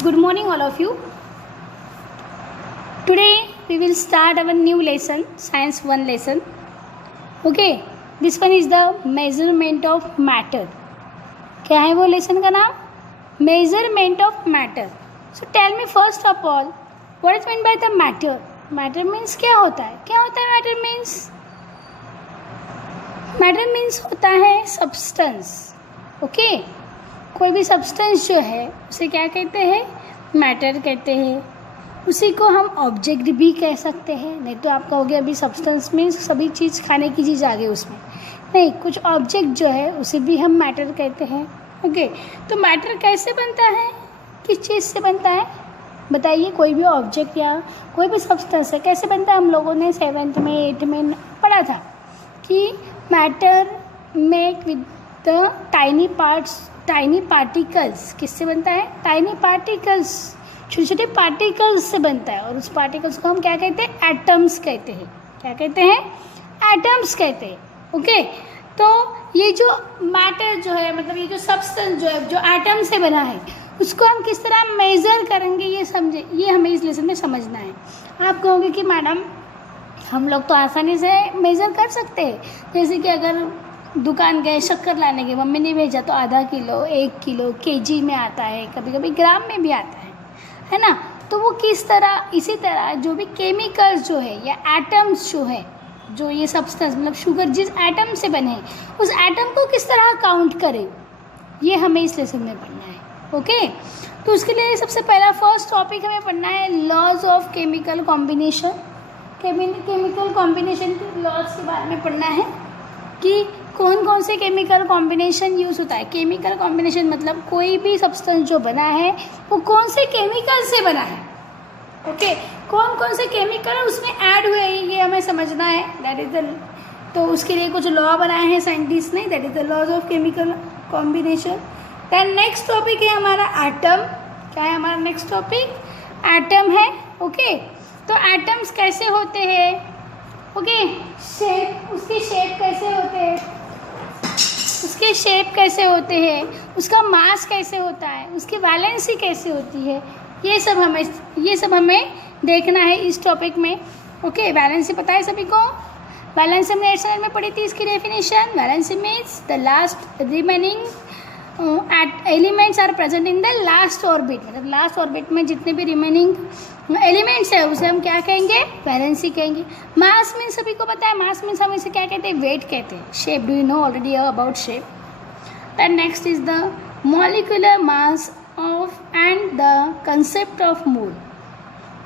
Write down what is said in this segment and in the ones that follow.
Good morning, all of you. Today we will start our new lesson, Science 1 lesson. Okay, this one is the measurement of matter. क्या है वो lesson का नाम? Measurement of matter. So tell me first of all, what is meant by the matter? Matter means क्या होता है? क्या होता है matter means? Matter means होता है substance. Okay? कोई भी सब्सटेंस जो है उसे क्या कहते हैं? मैटर कहते हैं. उसी को हम ऑब्जेक्ट भी कह सकते हैं. नहीं तो आप कहोगे अभी सब्सटेंस मीन्स सभी चीज़, खाने की चीज़ आ गई उसमें. नहीं, कुछ ऑब्जेक्ट जो है उसे भी हम मैटर कहते हैं. ओके, तो मैटर कैसे बनता है? किस चीज़ से बनता है बताइए. कोई भी ऑब्जेक्ट या कोई भी सब्सटेंस है कैसे बनता है? हम लोगों ने 7th में 8th में पढ़ा था कि matter make with the tiny particles. किससे बनता है? टाइनी पार्टिकल्स, छोटे छोटे पार्टिकल्स से बनता है. और उस पार्टिकल्स को हम क्या कहते हैं? एटम्स कहते हैं. क्या कहते हैं? एटम्स कहते हैं. ओके, तो ये जो मैटर जो है, मतलब ये जो सब्सटेंस जो है, जो एटम से बना है, उसको हम किस तरह मेज़र करेंगे ये समझे, ये हमें इस लेसन में समझना है. आप कहोगे कि मैडम हम लोग तो आसानी से मेज़र कर सकते हैं. जैसे कि अगर दुकान गए, शक्कर लाने के, मम्मी ने भेजा तो आधा किलो, 1 किलो, केजी में आता है, कभी कभी ग्राम में भी आता है ना. तो वो किस तरह, इसी तरह जो भी केमिकल्स जो है या एटम्स जो है, जो ये सब्सटेंस मतलब शुगर जिस एटम से बने हैं, उस एटम को किस तरह काउंट करें, ये हमें इस लेसन में पढ़ना है. ओके, तो उसके लिए सबसे पहला फर्स्ट टॉपिक हमें पढ़ना है laws of chemical combination. Chemical combination के लॉज के बारे में पढ़ना है कि कौन कौन से केमिकल कॉम्बिनेशन यूज़ होता है. केमिकल कॉम्बिनेशन मतलब कोई भी सब्सटेंस जो बना है वो कौन से केमिकल से बना है. ओके, कौन कौन से केमिकल उसमें ऐड हुए हैं ये हमें समझना है. दैट इज द, तो उसके लिए कुछ लॉ बनाए हैं साइंटिस्ट ने. That is the laws of chemical combination. Then next topic है हमारा एटम. क्या है हमारा नेक्स्ट टॉपिक? एटम है. ओके, तो एटम्स कैसे होते हैं? ओके, शेप, उसके शेप कैसे होते हैं, उसके शेप कैसे होते हैं, उसका मास कैसे होता है, उसकी वैलेंसी कैसे होती है, ये सब हमें देखना है इस टॉपिक में. ओके, वैलेंसी पता है सभी को? वैलेंसी हमने 8th स्टैंडर्ड में पढ़ी थी. इसकी definition, valency means the last remaining elements are present in the last orbit. मतलब लास्ट ऑर्बिट में जितने भी रिमेनिंग एलिमेंट्स है उसे हम क्या कहेंगे? वैलेंसी कहेंगे. मास मीन्स सभी को पता है. मास मीन्स हम इसे क्या कहते हैं? वेट कहते हैं. Shape, do you know already about shape? Than next is the molecular mass of and the concept of mole.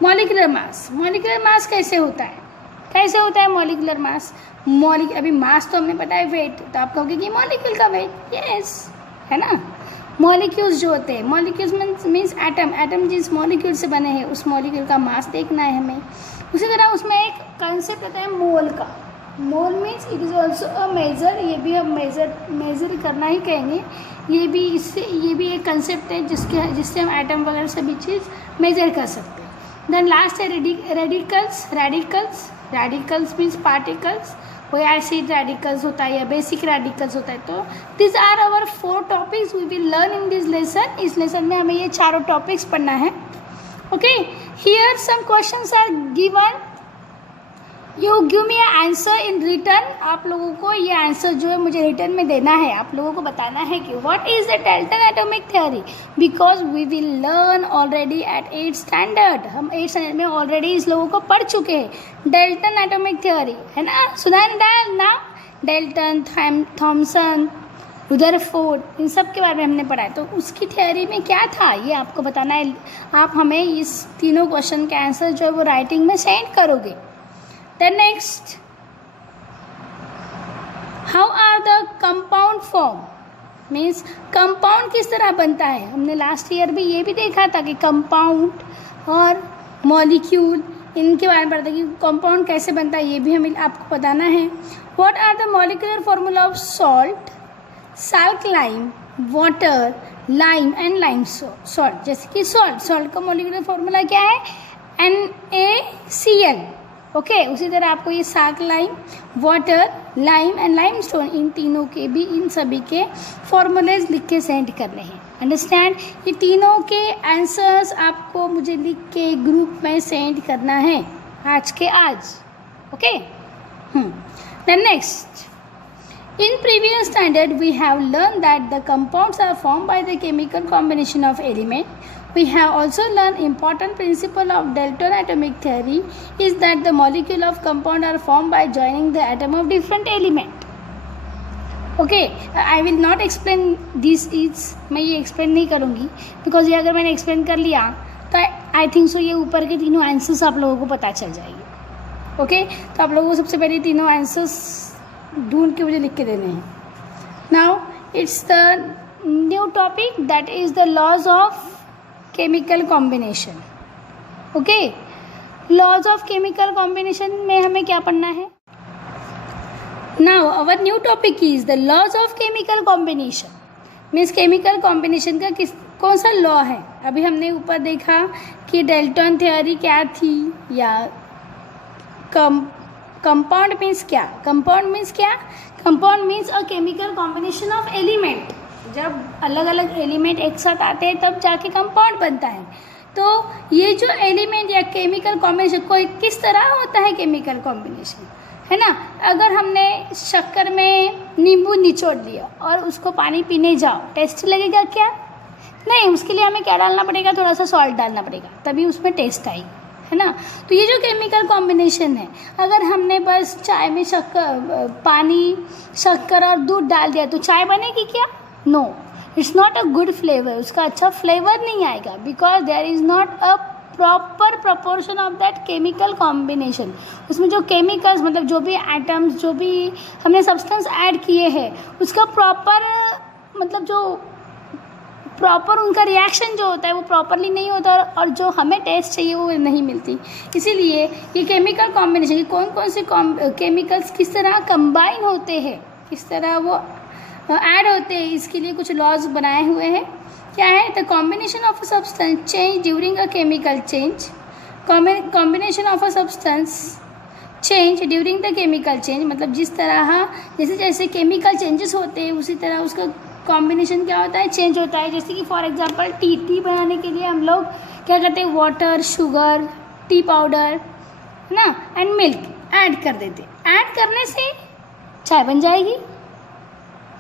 Molecular mass कैसे होता है? कैसे होता है मॉलिक्यूलर मास? अभी मास तो हमने पता है वेट, तो आप कहोगे कि मॉलिक्यूल का वेट. यस, है ना. मॉलिक्यूल्स जो होते हैं, मॉलिक्यूल्स मीन्स एटम जिस मॉलिक्यूल से बने हैं उस मॉलिक्यूल का मास देखना है हमें. उसी तरह उसमें एक कंसेप्ट होता है मोल का. Mole means it is also a measure. ये भी हम मेजर करना ही कहेंगे. ये भी एक कंसेप्ट है जिससे हम एटम वगैरह सभी चीज़ मेजर कर सकते हैं. देन लास्ट है रेडिकल्स मीन्स पार्टिकल्स. कोई एसिड रेडिकल्स होता है या बेसिक रेडिकल्स होता है. तो this are our 4 topics we will learn in this lesson. इस लेसन में हमें ये चारों टॉपिक्स पढ़ना है. Okay, here some questions are given. You give me answer in return. आप लोगों को ये आंसर जो है मुझे रिटर्न में देना है. आप लोगों को बताना है कि what is the Dalton atomic theory, because we will learn already at 8th standard. हम 8th स्टैंडर्ड में ऑलरेडी इस लोगों को पढ़ चुके हैं. डाल्टन एटॉमिक थ्योरी है ना, सुना है ना? डाल्टन, थॉमसन, रुदरफोर्ड, इन सब के बारे में हमने पढ़ा है. तो उसकी थ्योरी में क्या था ये आपको बताना है. आप हमें इस तीनों क्वेश्चन के आंसर जो है वो राइटिंग में सेंड करोगे. Then next, how are the compound form? Means compound किस तरह बनता है. हमने लास्ट ईयर भी ये भी देखा था कि कंपाउंड और मॉलिक्यूल, इनके बारे में पढ़ा था कि कंपाउंड कैसे बनता है. ये भी हमें आपको बताना है. What are the molecular formula of salt, alkaline, water, lime and lime salt. जैसे कि सॉल्ट का मॉलिक्यूलर फॉर्मूला क्या है? NaCl. ओके, उसी तरह आपको ये salt, lime, water lime and limestone, इन तीनों के भी, इन सभी के फॉर्मूलेज लिख के सेंड करने हैं। अंडरस्टैंड? ये तीनों के आंसर्स आपको मुझे लिख के ग्रुप में सेंड करना है आज के आज। Okay, then next, in previous standard we have learned that the compounds are formed by the chemical combination of element. We have also learned important principle of Dalton atomic theory is that the molecule of compound are formed by joining the atom of different element. Okay, I will not explain this is, मैं ये explain नहीं करूँगी because ये अगर मैंने explain कर लिया तो I think so ये ऊपर के तीनों आंसर्स आप लोगों को पता चल जाएगी। ओके, तो आप लोगों को सबसे पहले तीनों आंसर्स ढूंढ के मुझे लिख के देने हैं। Now it's the new topic that is the laws of chemical combination. Okay, laws of chemical combination में हमें क्या पढ़ना है? Now our new topic is the laws of chemical combination. Means chemical combination का कौन सा लॉ है? अभी हमने ऊपर देखा कि डेल्टन थ्योरी क्या थी, या कंपाउंड मीन्स क्या? कंपाउंड मीन्स क्या? Compound means a chemical combination of element. जब अलग अलग एलिमेंट एक साथ आते हैं तब जाके कंपाउंड बनता है। तो ये जो एलिमेंट या केमिकल कॉम्बिनेशन कोई किस तरह होता है केमिकल कॉम्बिनेशन, है ना? अगर हमने शक्कर में नींबू निचोड़ लिया और उसको पानी पीने जाओ, टेस्ट लगेगा क्या? नहीं, उसके लिए हमें क्या डालना पड़ेगा? थोड़ा सा सॉल्ट डालना पड़ेगा, तभी उसमें टेस्ट आएगी, है ना? तो ये जो केमिकल कॉम्बिनेशन है, अगर हमने बस चाय में पानी, शक्कर और दूध डाल दिया तो चाय बनेगी क्या? No, it's not a good flavour. उसका अच्छा फ्लेवर नहीं आएगा because there is not a proper proportion of that chemical combination. उसमें जो केमिकल्स मतलब जो भी एटम्स, जो भी हमने सब्सटेंस ऐड किए हैं, उसका प्रॉपर मतलब जो प्रॉपर उनका रिएक्शन जो होता है वो प्रॉपरली नहीं होता, और जो हमें टेस्ट चाहिए वो नहीं मिलती। इसीलिए ये केमिकल कॉम्बिनेशन की कौन कौन से केमिकल्स किस तरह कंबाइन होते हैं, किस तरह वो ऐड होते हैं, इसके लिए कुछ लॉज बनाए हुए हैं। क्या है? The combination of a substance change during a chemical change. Combination of a substance change during the chemical change, मतलब जिस तरह जैसे जैसे केमिकल चेंजेस होते हैं उसी तरह उसका कॉम्बिनेशन क्या होता है? चेंज होता है। जैसे कि फॉर एग्जांपल टी बनाने के लिए हम लोग क्या करते हैं? वाटर, शुगर, टी पाउडर, है ना, एंड मिल्क ऐड कर देते। ऐड करने से चाय बन जाएगी?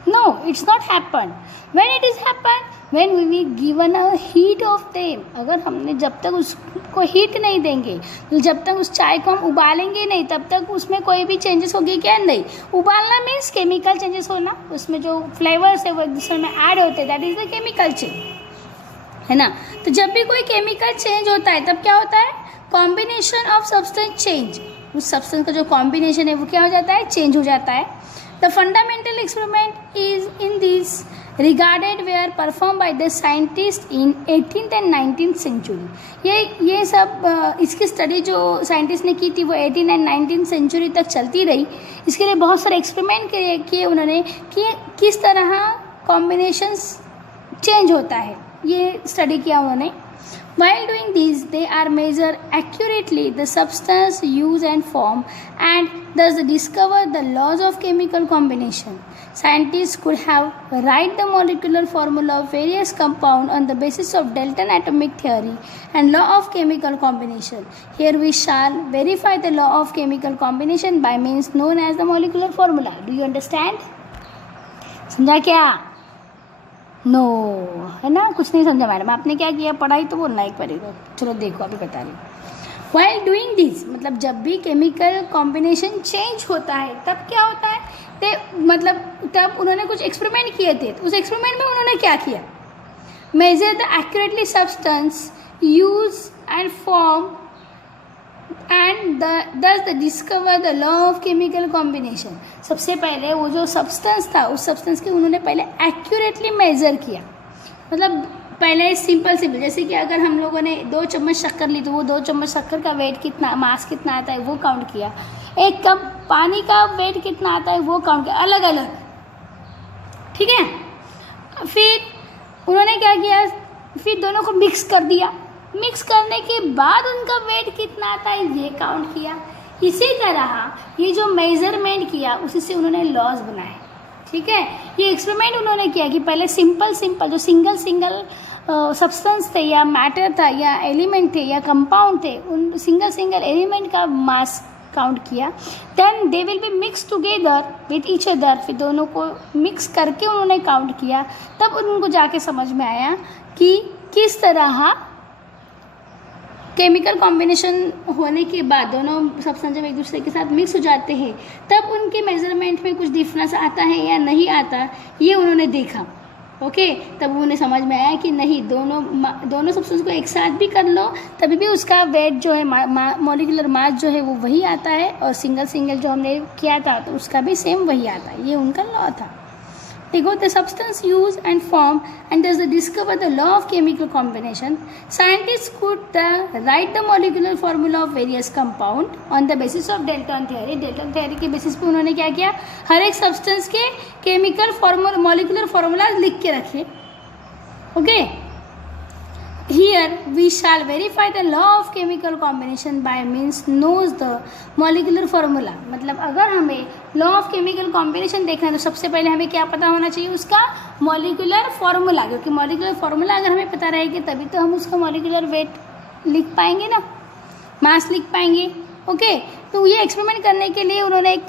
No, it's not happen. When it is happen, when we will given a heat of them. अगर हमने जब तक उसको हीट नहीं देंगे, जब तक उस चाय को हम उबालेंगे नहीं, तब तक उसमें कोई भी चेंजेस होगी क्या? नहीं। उबालना मीन्स केमिकल चेंजेस होना, उसमें जो फ्लेवर्स है वो एक दूसरे में ऐड होते हैं, that is the chemical change, है ना? तो जब भी कोई केमिकल चेंज होता है तब क्या होता है? Combination of substance change. उस सब्सटेंस का जो कॉम्बिनेशन है वो क्या हो जाता है? चेंज हो जाता है। The fundamental experiment is in this regarded were performed by the scientists in 18th and 19th century। ये सब इसकी स्टडी जो साइंटिस्ट ने की थी वो 18 एंड 19th सेंचुरी तक चलती रही। इसके लिए बहुत सारे एक्सपेरिमेंट किए उन्होंने कि किस तरह कॉम्बिनेशंस चेंज होता है, ये स्टडी किया उन्होंने। While doing this, they are measure accurately the substance use and form, and thus discover the laws of chemical combination. Scientists could have write the molecular formula of various compound on the basis of Dalton atomic theory and law of chemical combination. Here we shall verify the law of chemical combination by means known as the molecular formula. Do you understand? समझा क्या? No, है ना? कुछ नहीं समझा madam. आपने क्या किया? पढ़ाई तो बोलना एक बार। चलो देखो, अभी बता रही हूँ। वाइल डूइंग दिस, मतलब जब भी केमिकल कॉम्बिनेशन चेंज होता है तब क्या होता है? मतलब तब उन्होंने कुछ एक्सपेरिमेंट किए थे। उस एक्सपेरिमेंट में उन्होंने क्या किया? Measure the accurately substance use and form and thus the discover the law of chemical combination. सबसे पहले वो जो सब्सटेंस था उस सब्सटेंस की उन्होंने पहले एक्यूरेटली मेज़र किया। मतलब पहले सिंपल जैसे कि अगर हम लोगों ने 2 चम्मच शक्कर ली तो वो 2 चम्मच शक्कर का वेट कितना, मास कितना आता है वो काउंट किया। 1 कप पानी का वेट कितना आता है वो काउंट किया, अलग अलग, ठीक है। फिर उन्होंने क्या किया? फिर दोनों को मिक्स कर दिया। मिक्स करने के बाद उनका वेट कितना आता है ये काउंट किया। इसी तरह ये जो मेजरमेंट किया उसी से उन्होंने लॉज बनाए, ठीक है। ये एक्सपेरिमेंट उन्होंने किया कि पहले सिंपल जो सिंगल सब्सटेंस थे या मैटर था या एलिमेंट थे या कंपाउंड थे, उन सिंगल एलिमेंट का मास काउंट किया। Then they will be mix together with each other, फिर दोनों को मिक्स करके उन्होंने काउंट किया। तब उनको जाके समझ में आया कि किस तरह केमिकल कॉम्बिनेशन होने के बाद दोनों सब्सटेंस जब एक दूसरे के साथ मिक्स हो जाते हैं तब उनके मेजरमेंट में कुछ डिफरेंस आता है या नहीं आता, ये उन्होंने देखा। ओके, तब उन्हें समझ में आया कि नहीं, दोनों सब्सटेंस को एक साथ भी कर लो तभी भी उसका वेट जो है मॉलिक्यूलर मास जो है वो वही आता है, और सिंगल जो हमने किया था तो उसका भी सेम वही आता है। ये उनका लॉ था। देखो, the substance used and formed and thus they discovered the law of chemical combination. Scientists could write the molecular formula of various compound on the basis of Dalton theory. Dalton theory के basis पे उन्होंने क्या किया, हर एक substance के chemical molecular formula लिख के रखे। Okay, here we shall verify the law of chemical combination by means knows the molecular formula। मतलब अगर हमें लॉ ऑफ केमिकल कॉम्बिनेशन देखना है तो सबसे पहले हमें क्या पता होना चाहिए, उसका मॉलिक्यूलर फार्मूला, क्योंकि मॉलिक्यूलर फार्मूला अगर हमें पता रहेगा तभी तो हम उसका मॉलिक्यूलर वेट लिख पाएंगे ना, मास लिख पाएंगे। ओके, तो ये एक्सपेरिमेंट करने के लिए उन्होंने एक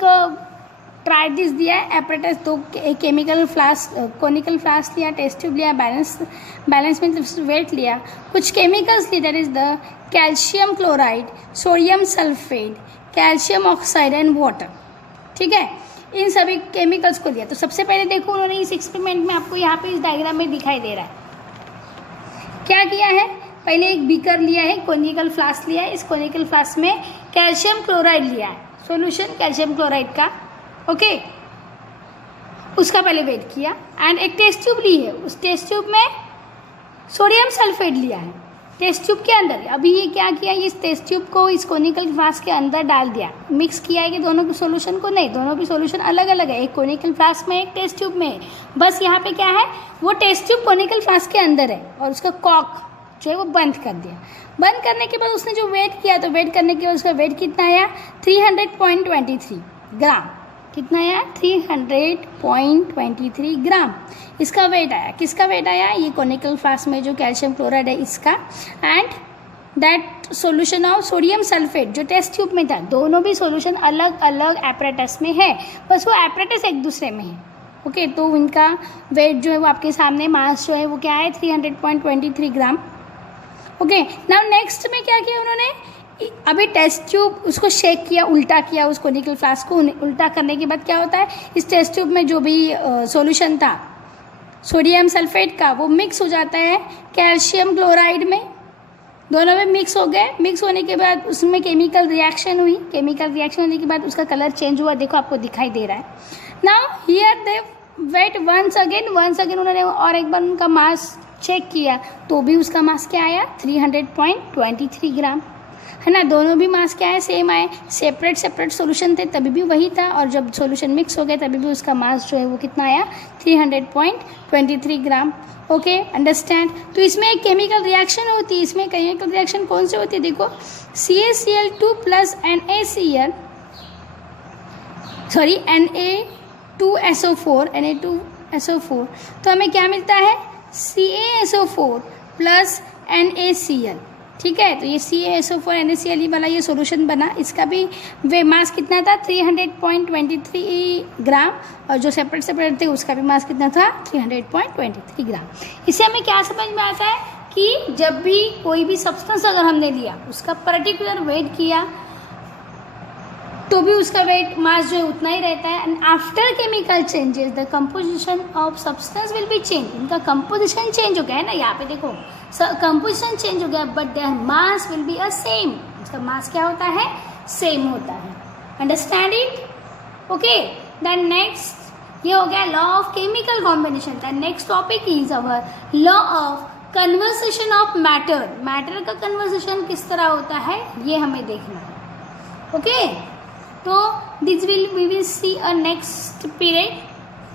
ट्राई दिस दिया है, एपरेटस, दो केमिकल फ्लास्क, कोनिकल फ्लास्क लिया, टेस्ट ट्यूब लिया, बैलेंस में वेट लिया, कुछ केमिकल्स लिए, that is the calcium chloride, sodium sulphate, calcium oxide and water. ठीक है, इन सभी केमिकल्स को लिया। तो सबसे पहले देखो उन्होंने इस एक्सपेरिमेंट में, आपको यहाँ पे इस डायग्राम में दिखाई दे रहा है क्या किया है। पहले एक बीकर लिया है, कोनिकल फ्लास्क लिया है, इस कोनिकल फ्लास्क में कैल्शियम क्लोराइड लिया है, सॉल्यूशन कैल्शियम क्लोराइड का। ओके, उसका पहले वेट किया एंड एक टेस्ट ट्यूब ली है, उस टेस्ट ट्यूब में सोडियम सल्फेट लिया है टेस्ट ट्यूब के अंदर। अभी ये क्या किया, इस टेस्ट ट्यूब को इस कोनिकल फ्लास्क के अंदर डाल दिया, मिक्स किया है कि दोनों के सॉल्यूशन को, नहीं, दोनों की सॉल्यूशन अलग अलग है, एक कोनिकल फ्लास्क में एक टेस्ट ट्यूब में है। बस यहाँ पे क्या है, वो टेस्ट ट्यूब कोनिकल फ्लास्क के अंदर है और उसका कॉक जो है वो बंद कर दिया। बंद करने के बाद उसने जो वेट किया, तो वेट करने के बाद उसका वेट कितना आया, 300.23 ग्राम। कितना आया, 300.23 ग्राम इसका वेट आया। किसका वेट आया, ये कोनिकल फ्लास्क में जो कैल्शियम क्लोराइड है इसका, and that solution of sodium sulphate जो टेस्ट ट्यूब में था। दोनों भी सॉल्यूशन अलग अलग एपरेटस में है, बस वो एपरेटस एक दूसरे में है। ओके, तो इनका वेट जो है वो आपके सामने, मास जो है वो क्या है, 300.23 ग्राम। ओके, नाउ नेक्स्ट में क्या किया उन्होंने, अभी टेस्ट ट्यूब उसको शेक किया, उल्टा किया, उस कोनिकल फ्लास्क को उल्टा करने के बाद क्या होता है, इस टेस्ट ट्यूब में जो भी सॉल्यूशन था सोडियम सल्फेट का, वो मिक्स हो जाता है कैल्शियम क्लोराइड में, दोनों में मिक्स हो गए। मिक्स होने के बाद उसमें केमिकल रिएक्शन हुई, केमिकल रिएक्शन होने के बाद उसका कलर चेंज हुआ, देखो आपको दिखाई दे रहा है। Now here they weight once again उन्होंने और एक बार उनका मास चेक किया, तो भी उसका मास क्या आया, 300.23 ग्राम, है ना। दोनों भी मास क्या है, सेम आए। सेपरेट सॉल्यूशन थे तभी भी वही था, और जब सॉल्यूशन मिक्स हो गए तभी भी उसका मास जो है वो कितना आया, 300.23 ग्राम। Okay, understand. तो इसमें एक केमिकल रिएक्शन होती है, इसमें केमिकल रिएक्शन कौन सी होती है, देखो, CaCl2 प्लस Na2SO4, तो हमें क्या मिलता है, CaSO4 प्लस NaCl। ठीक है, तो ये CaSO4 NaCl वाला ये सॉल्यूशन बना, इसका भी वे मास कितना था, 300.23 ग्राम, और जो सेपरेट थे उसका भी मास कितना था, 300.23 ग्राम। इससे हमें क्या समझ में आता है कि जब भी कोई भी सब्सटेंस अगर हमने लिया, उसका पर्टिकुलर वेट किया, तो भी उसका वेट मास जो है उतना ही रहता है। And after chemical changes the composition of substance will be change, इनका कंपोजिशन चेंज हो गया है ना, यहाँ पे देखो कंपोजिशन चेंज हो गया, but there mass will be a same, उसका मास क्या होता है, सेम होता है। Understand it. Okay, then next ये हो गया law of chemical combination. The next topic is our law of conversation of matter. Matter का कन्वर्सेशन किस तरह होता है ये हमें देखना है। ओके, तो this we will see a next period.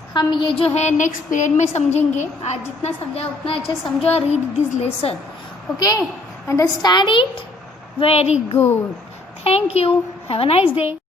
हम ये जो है नेक्स्ट पीरियड में समझेंगे। आज जितना समझा उतना अच्छा समझो और read this lesson. Okay, understand it, very good. Thank you, have a nice day.